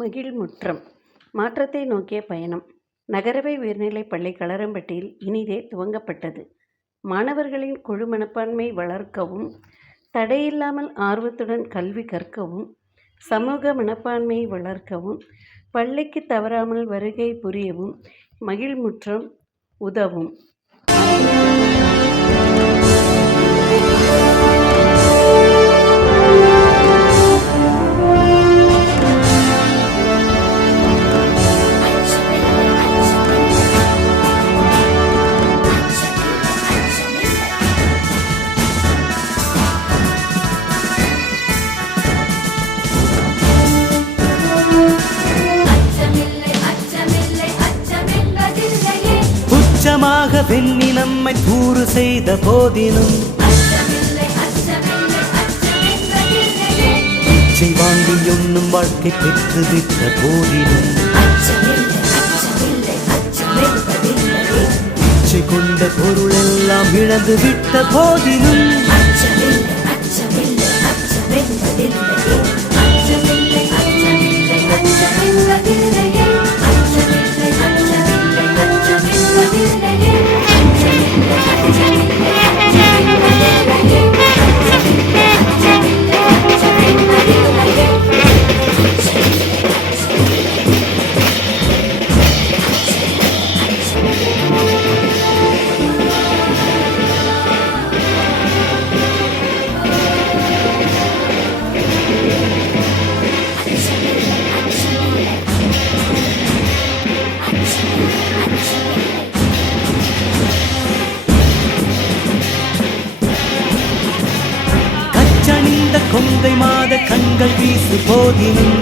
மகிழ்முற்றம் மாற்றத்தை நோக்கிய பயணம். நகரவை உயர்நிலைப் பள்ளி களரம்பட்டியில் இனிதே துவங்கப்பட்டது. மாணவர்களின் குழு மனப்பான்மை வளர்க்கவும், தடையில்லாமல் ஆர்வத்துடன் கல்வி கற்கவும், சமூக மனப்பான்மையை வளர்க்கவும், பள்ளிக்கு தவறாமல் வருகை புரியவும் மகிழ்முற்றம் உதவும். உச்சமாக வெண்ணி நம்மை தூறு செய்த போதினும், இச்சை வாங்கி உண்ணும் வாழ்க்கை பெற்றுவிட்ட போதினும், இச்சை கொண்ட பொருள் எல்லாம் இழந்து விட்ட போதினும், கொங்கை மாத கண்கள் வீசு போதினும்,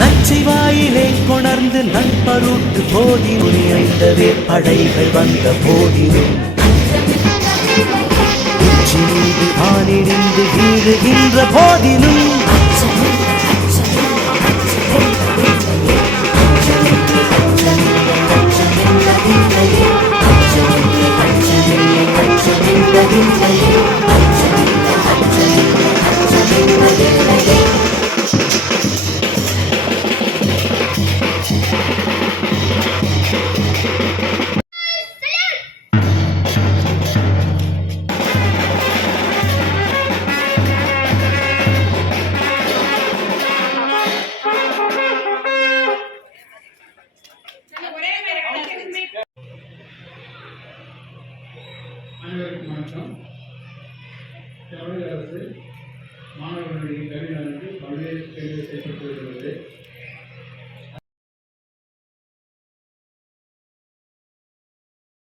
நச்சை வாயிலே கொணர்ந்து நண்பருட்டு போதினும், ஐந்தவே படைகள் வந்த போதினும், உச்சி மீது ஆனிடிந்து வீழுகின்ற போதினும், அனைவருக்கும் வணக்கம். தமிழக அரசு மாணவர்களுடைய கல்வி நலனுக்கு பல்வேறு செயல்கள் செய்யப்பட்டு வருகிறது.